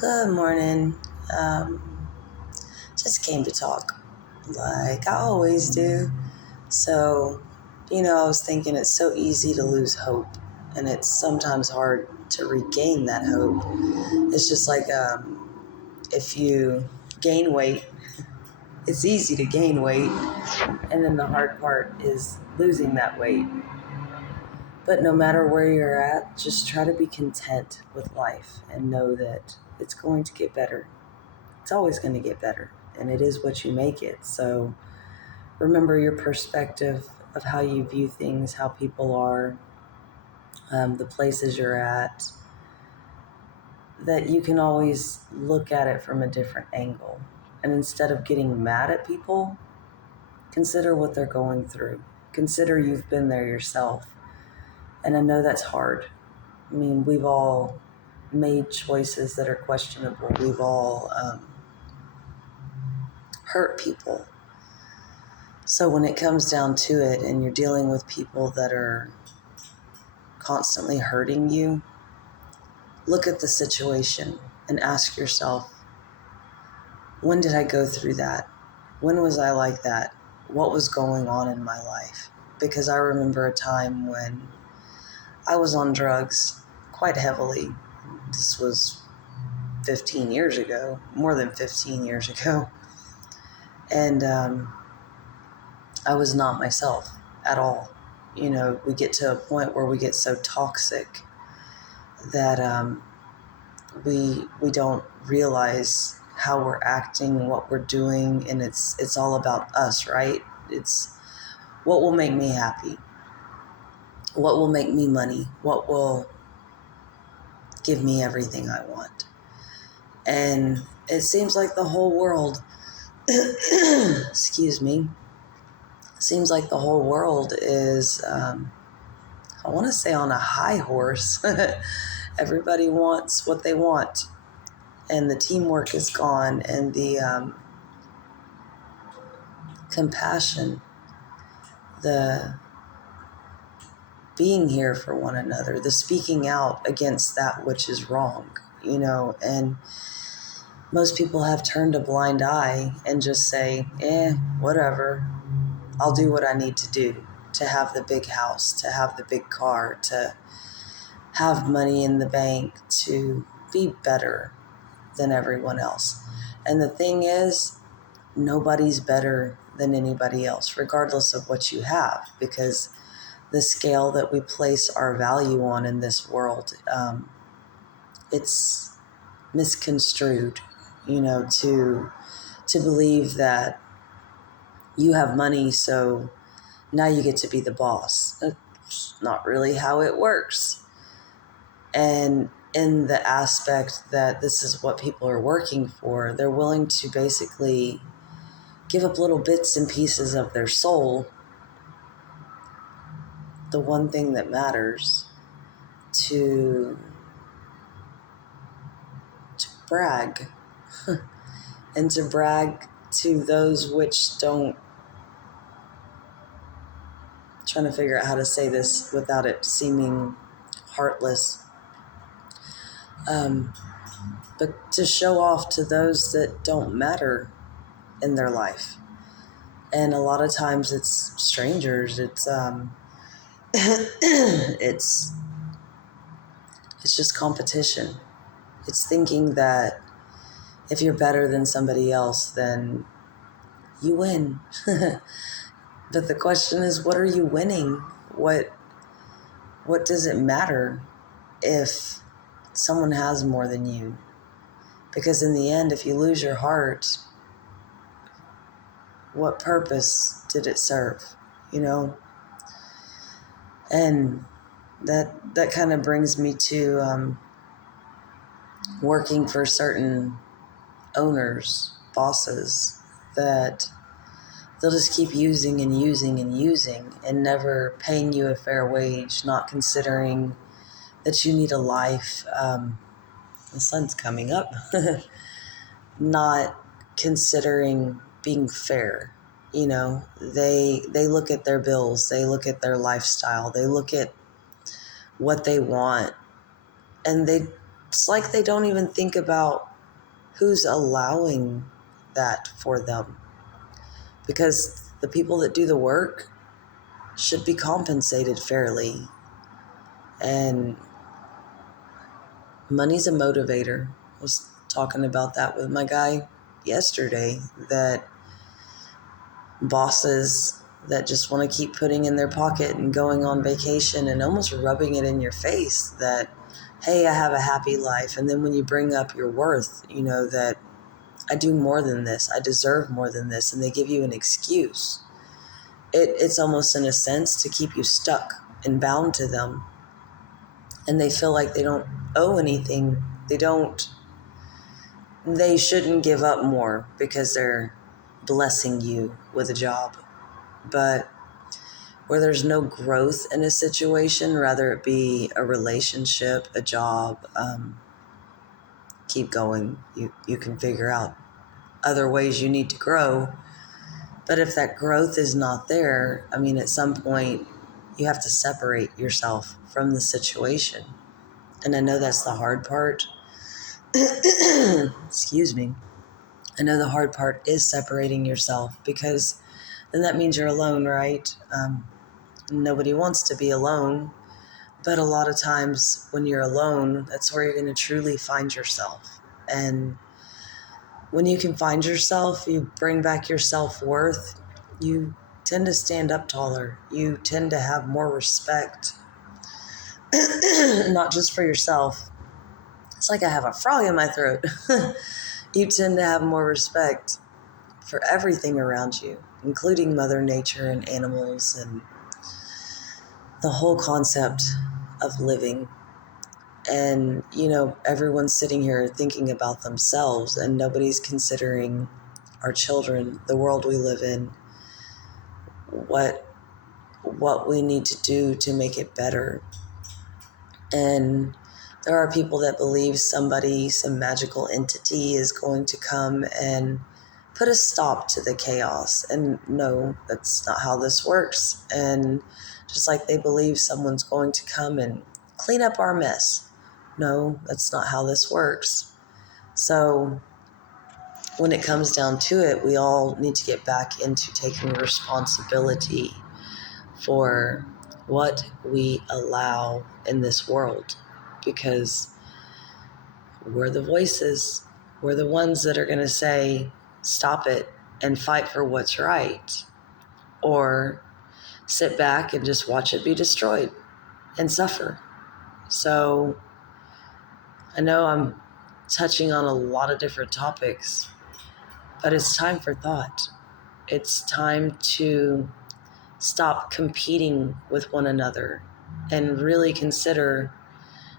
Good morning. Um, just came to talk like I always do. So, I was thinking it's so easy to lose hope, and it's sometimes hard to regain that hope. It's just like if you gain weight, it's easy to gain weight, and then the hard part is losing that weight. But no matter where you're at, just try to be content with life and know that it's going to get better. It's always going to get better, and it is what you make it. So remember your perspective of how you view things, how people are, the places you're at, that you can always look at it from a different angle. And instead of getting mad at people, consider what they're going through. Consider you've been there yourself. And I know that's hard. I mean, we've all made choices that are questionable. We've all hurt people. So when it comes down to it and you're dealing with people that are constantly hurting you, look at the situation and ask yourself, when did I go through that? When was I like that? What was going on in my life? Because I remember a time when I was on drugs quite heavily. This was 15 years ago, more than 15 years ago. And I was not myself at all. We get to a point where we get so toxic that we don't realize how we're acting, what we're doing, and it's all about us, right? It's what will make me happy, what will make me money, what will give me everything I want. And it seems like the whole world, excuse me, seems like the whole world is, I want to say on a high horse. Everybody wants what they want, and the teamwork is gone, and the compassion, the being here for one another, the speaking out against that which is wrong, and most people have turned a blind eye and just say, whatever, I'll do what I need to do to have the big house, to have the big car, to have money in the bank, to be better than everyone else. And the thing is, nobody's better than anybody else, regardless of what you have, because the scale that we place our value on in this world, it's misconstrued, to believe that you have money, so now you get to be the boss. That's not really how it works. And in the aspect that this is what people are working for, they're willing to basically give up little bits and pieces of their soul, the one thing that matters, to brag and to brag to those which don't, trying to figure out how to say this without it seeming heartless, but to show off to those that don't matter in their life. And a lot of times it's strangers. It's it's just competition. It's thinking that if you're better than somebody else, then you win. But the question is, what are you winning? What does it matter if someone has more than you? Because in the end, if you lose your heart, what purpose did it serve? And that kind of brings me to working for certain owners, bosses, that they'll just keep using and using and using and never paying you a fair wage, not considering that you need a life. The sun's coming up. Not considering being fair. They look at their bills, they look at their lifestyle, they look at what they want, and it's like they don't even think about who's allowing that for them? Because the people that do the work should be compensated fairly. And money's a motivator. I was talking about that with my guy yesterday, that bosses that just want to keep putting in their pocket and going on vacation and almost rubbing it in your face that, hey, I have a happy life. And then when you bring up your worth, that I do more than this, I deserve more than this, and they give you an excuse. It's almost in a sense to keep you stuck and bound to them. And they feel like they don't owe anything. They shouldn't give up more because they're blessing you with a job. But where there's no growth in a situation, rather it be a relationship, a job, keep going. You can figure out other ways you need to grow. But if that growth is not there, at some point you have to separate yourself from the situation. And I know that's the hard part. Excuse me. I know the hard part is separating yourself, because then that means you're alone, right? Nobody wants to be alone. But a lot of times when you're alone, that's where you're going to truly find yourself. And when you can find yourself, you bring back your self-worth, you tend to stand up taller. You tend to have more respect, not just for yourself. It's like I have a frog in my throat. You tend to have more respect for everything around you, including Mother Nature and animals and the whole concept of living. And, everyone's sitting here thinking about themselves, and nobody's considering our children, the world we live in, what we need to do to make it better. And there are people that believe some magical entity is going to come and put a stop to the chaos. And no, that's not how this works. And just like they believe someone's going to come and clean up our mess. No, that's not how this works. So when it comes down to it, we all need to get back into taking responsibility for what we allow in this world, because we're the voices. We're the ones that are going to say, stop it and fight for what's right, or sit back and just watch it be destroyed and suffer. So I know I'm touching on a lot of different topics, but it's time for thought. It's time to stop competing with one another and really consider,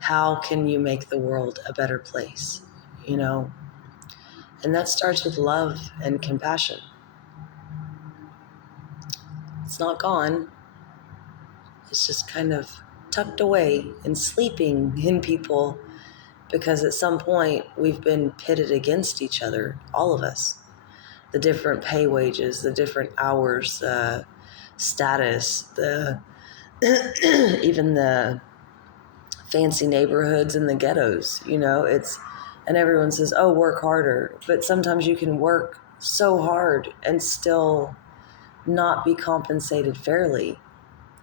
how can you make the world a better place, And that starts with love and compassion. It's not gone. It's just kind of tucked away and sleeping in people, because at some point we've been pitted against each other, all of us. The different pay wages, the different hours, status, even the fancy neighborhoods and the ghettos, and everyone says, oh, work harder. But sometimes you can work so hard and still not be compensated fairly.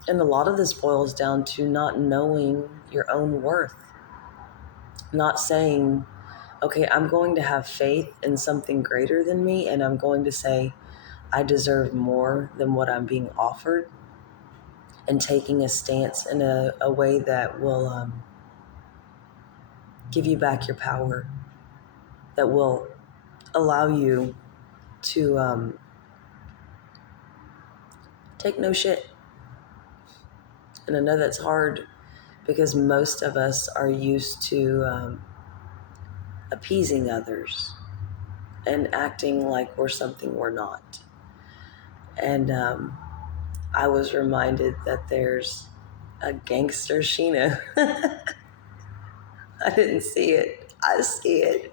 And a lot of this boils down to not knowing your own worth. Not saying, okay, I'm going to have faith in something greater than me, and I'm going to say, I deserve more than what I'm being offered, and taking a stance in a way that will give you back your power, that will allow you to take no shit. And I know that's hard, because most of us are used to appeasing others and acting like we're something we're not. And I was reminded that there's a gangster Sheena. I didn't see it. I see it.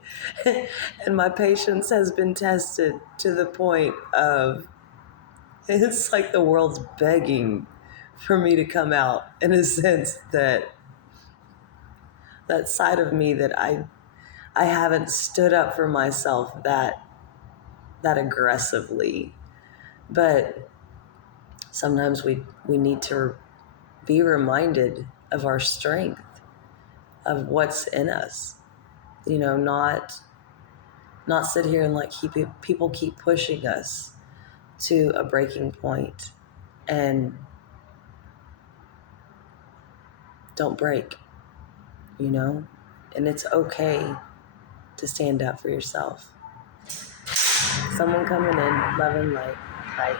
And my patience has been tested to the point of, it's like the world's begging for me to come out, in a sense that side of me that I I haven't stood up for myself that aggressively. But sometimes we need to be reminded of our strength, of what's in us. Not sit here and people keep pushing us to a breaking point and don't break, and it's okay to stand up for yourself. Someone coming in, love and light. Bye.